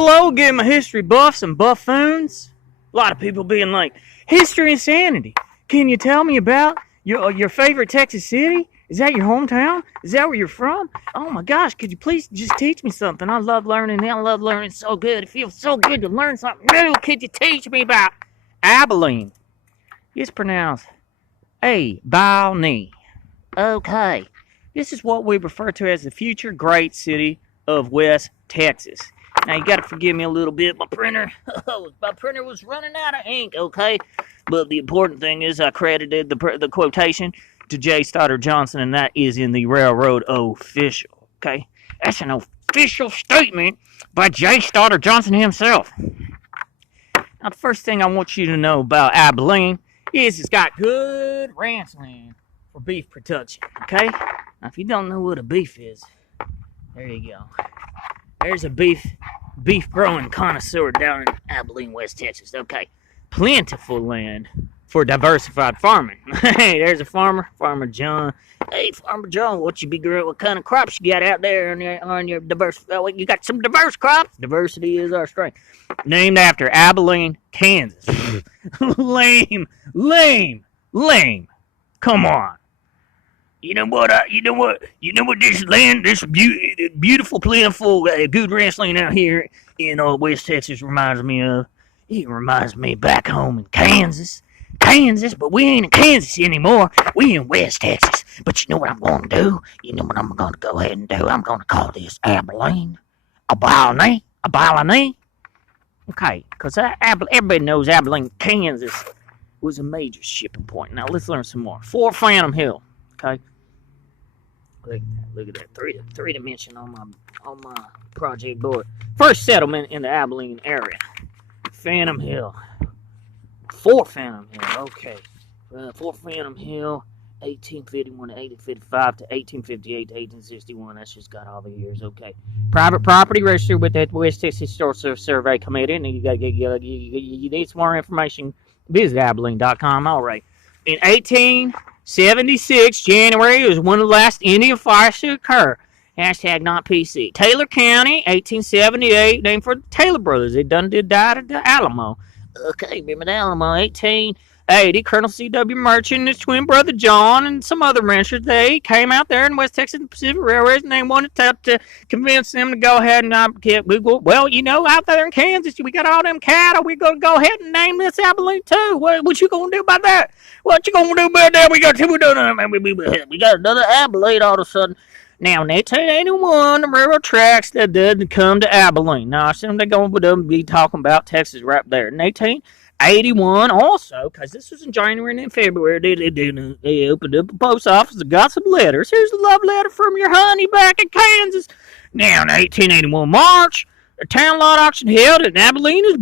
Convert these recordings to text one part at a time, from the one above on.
hello again, my history buffs and buffoons. A lot of people being like, history insanity. Can you tell me about your favorite Texas city? Is that your hometown? Is that where you're from? Oh my gosh, could you please just teach me something? I love learning. I love learning so good. It feels so good to learn something new. Could you teach me about Abilene? It's pronounced Abilene. Okay. This is what we refer to as the future great city of West Texas. Now, you got to forgive me a little bit. My printer was running out of ink, okay? But the important thing is I credited the quotation to J. Stoddard Johnson, and that is in the Railroad Official, okay? That's an official statement by J. Stoddard Johnson himself. Now, the first thing I want you to know about Abilene is it's got good ranch land for beef production, okay? Now, if you don't know what a beef is, there you go. There's a beef growing connoisseur down in Abilene, West Texas. Okay, plentiful land for diversified farming. Hey, there's a farmer, Farmer John. Hey, Farmer John, what kind of crops you got out there on your diverse? You got some diverse crops. Diversity is our strength. Named after Abilene, Kansas. Lame. Come on. You know what? This land, this beautiful, plentiful, good ranch land out here in West Texas reminds me of. It reminds me back home in Kansas, but we ain't in Kansas anymore. We in West Texas. But you know what I'm going to do? You know what I'm going to go ahead and do? I'm going to call this Abilene. Abilene. Okay, because everybody knows Abilene, Kansas was a major shipping point. Now let's learn some more. Fort Phantom Hill. Okay. Look at that. Three dimension on my project board. First settlement in the Abilene area. Phantom Hill. Fort Phantom Hill. Okay. Fort Phantom Hill, 1851 to 1855 to 1858 to 1861. That's just got all the years. Okay. Private property registered with the West Texas Historical Survey Committee. And you need some more information. Visit Abilene.com. All right. In 1876, January was one of the last Indian fires to occur. Hashtag not PC. Taylor County, 1878, named for the Taylor brothers. They died at the Alamo. Okay, remember the Alamo. 1880, Colonel C.W. Merchant and his twin brother John and some other ranchers, they came out there in West Texas and Pacific Railways, and they wanted to convince them to go ahead and out there in Kansas, we got all them cattle. We're going to go ahead and name this Abilene too. What you going to do about that? What you going to do about that? We got another Abilene all of a sudden. Now, in 1881, the railroad tracks that did come to Abilene. Now, I assume they're going to be talking about Texas right there. In 1881, also, because this was in January and in February, they opened up a post office and got some letters. Here's a love letter from your honey back in Kansas. Now, in 1881 March, a town lot auction held and Abilene is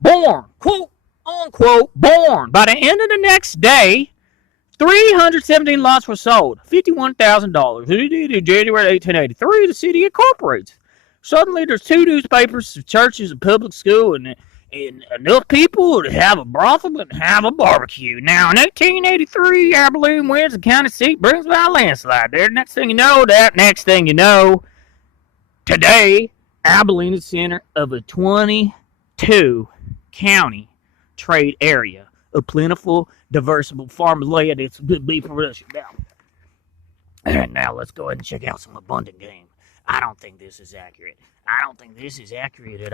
born, quote, unquote, born. By the end of the next day, 317 lots were sold, $51,000. In January 1883, the city incorporates. Suddenly, there's 2 newspapers, churches, a public school, and enough people to have a brothel and have a barbecue. Now, in 1883, Abilene wins the county seat, brings about a landslide there. Next thing you know, today, Abilene is the center of a 22-county trade area. A plentiful, diversible farmland. It's a good beef production. Now let's go ahead and check out some abundant game. I don't think this is accurate. At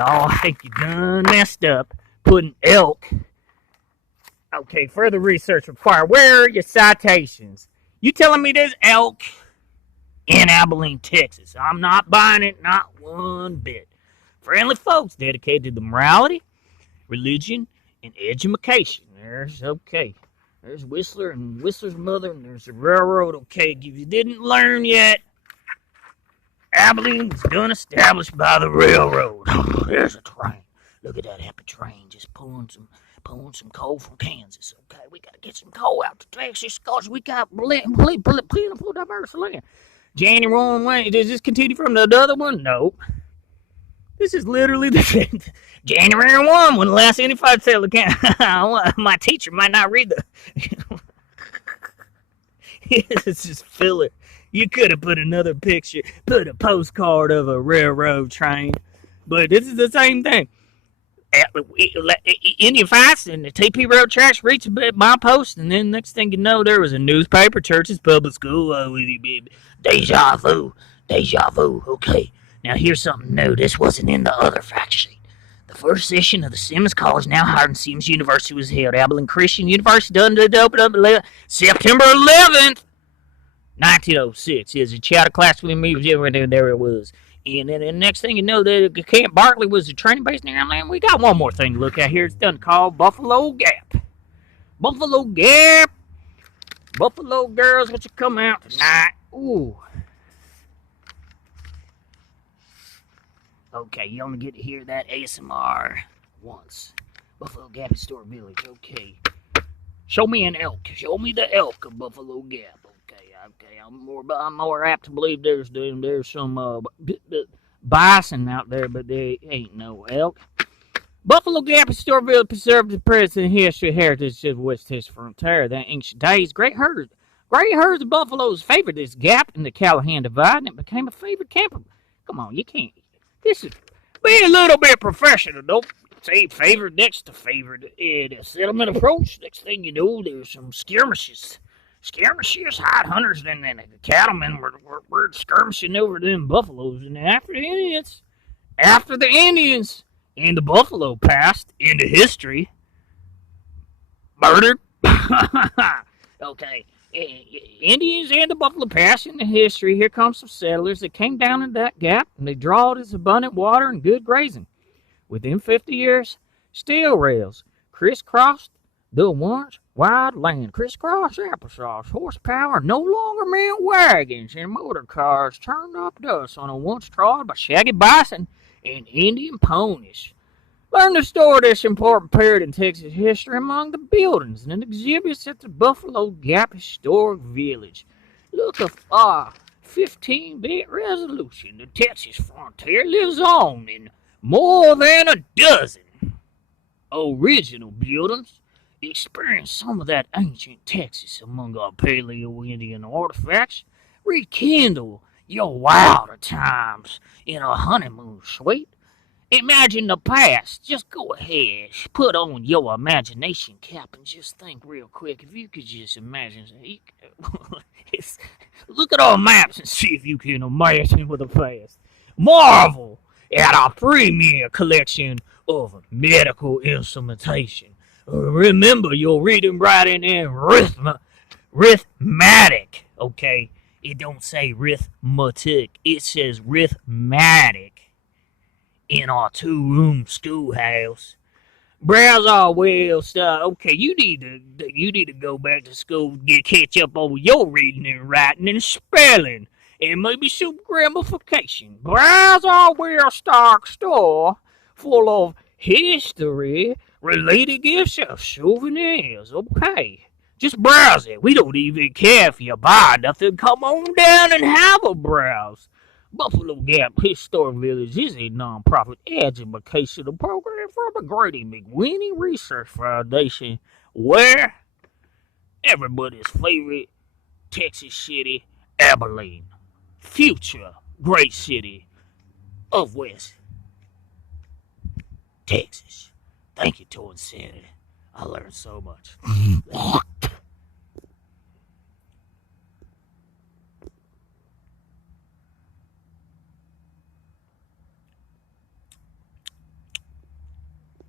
all. I think you done messed up putting elk. Okay, further research required. Where are your citations? You telling me there's elk in Abilene, Texas? I'm not buying it, not one bit. Friendly folks dedicated to the morality, religion, and education. There's Whistler and Whistler's mother, and there's the railroad. Okay, if you didn't learn yet, Abilene was done established by the railroad. There's a train. Look at that happy train just pulling some coal from Kansas. Okay, we got to get some coal out to Texas because we got plentiful diverse land. January 1, does this continue from the other one? No. This is literally the January 1 when the last Indian sailor came. My teacher might not read the. It's just filler. You could have put another picture, put a postcard of a railroad train. But this is the same thing. Indian fights and the TP Road tracks reached my post, and then next thing you know, there was a newspaper, churches, public school. Deja vu, deja vu. Okay, now here's something new. This wasn't in the other fact sheet. The first session of the Simmons College, now Hardin Simmons University, was held. Abilene Christian University done to open up September 11th, 1906. Is a chat class with me. There it was. And then the next thing you know, Camp Barkley was the training base. Now, we got one more thing to look at here. It's done called Buffalo Gap. Buffalo Gap. Buffalo girls, what you come out tonight? Ooh. Okay, you only get to hear that ASMR once. Buffalo Gap Historic Village. Okay. Show me an elk. Show me the elk of Buffalo Gap. Okay, I'm more apt to believe there's some bison out there, but there ain't no elk. Buffalo Gap Historic preserved the present history heritage of West Texas frontier. That ancient days, great herds of buffaloes favored this gap in the Callahan Divide, and it became a favorite camper. Come on, you can't. This is be a little bit professional. Don't say favored next to favored. The settlement approach. Next thing you know, there's some skirmishes. Skirmishers, hide hunters, and then the cattlemen were skirmishing over them buffaloes. And after the Indians and the buffalo passed into history, murdered. Okay, Indians and the buffalo passed into history. Here comes some settlers that came down in that gap, and they drawed its abundant water and good grazing. Within 50 years, steel rails crisscrossed the once wide land. Crisscross applesauce, horsepower no longer meant wagons, and motor cars turned up dust on a once trod by shaggy bison and Indian ponies. Learn to store this important period in Texas history among the buildings and exhibits at the Buffalo Gap Historic Village. Look at 15-bit resolution. The Texas frontier lives on in more than a dozen original buildings. Experience some of that ancient Texas among our Paleo-Indian artifacts. Rekindle your wilder times in a honeymoon suite. Imagine the past. Just go ahead, put on your imagination cap and just think real quick. If you could just imagine, look at our maps and see if you can imagine with the past. Marvel at our premier collection of medical instrumentation. Remember your reading, writing, and arithmetic, okay? It don't say arithmetic. It says arithmetic in our two-room schoolhouse. Browse our well stuff. Okay, you need to go back to school, catch up on your reading and writing and spelling, and maybe some grammarification. Browse our well-stocked store full of history, related gifts of souvenirs. Okay, just browse it. We don't even care if you buy nothing. Come on down and have a browse. Buffalo Gap Historic Village is a non-profit educational program from the Grady McWhinney Research Foundation, where everybody's favorite Texas city, Abilene, future great city of West Texas. Thank you, Torn Senator. I learned so much.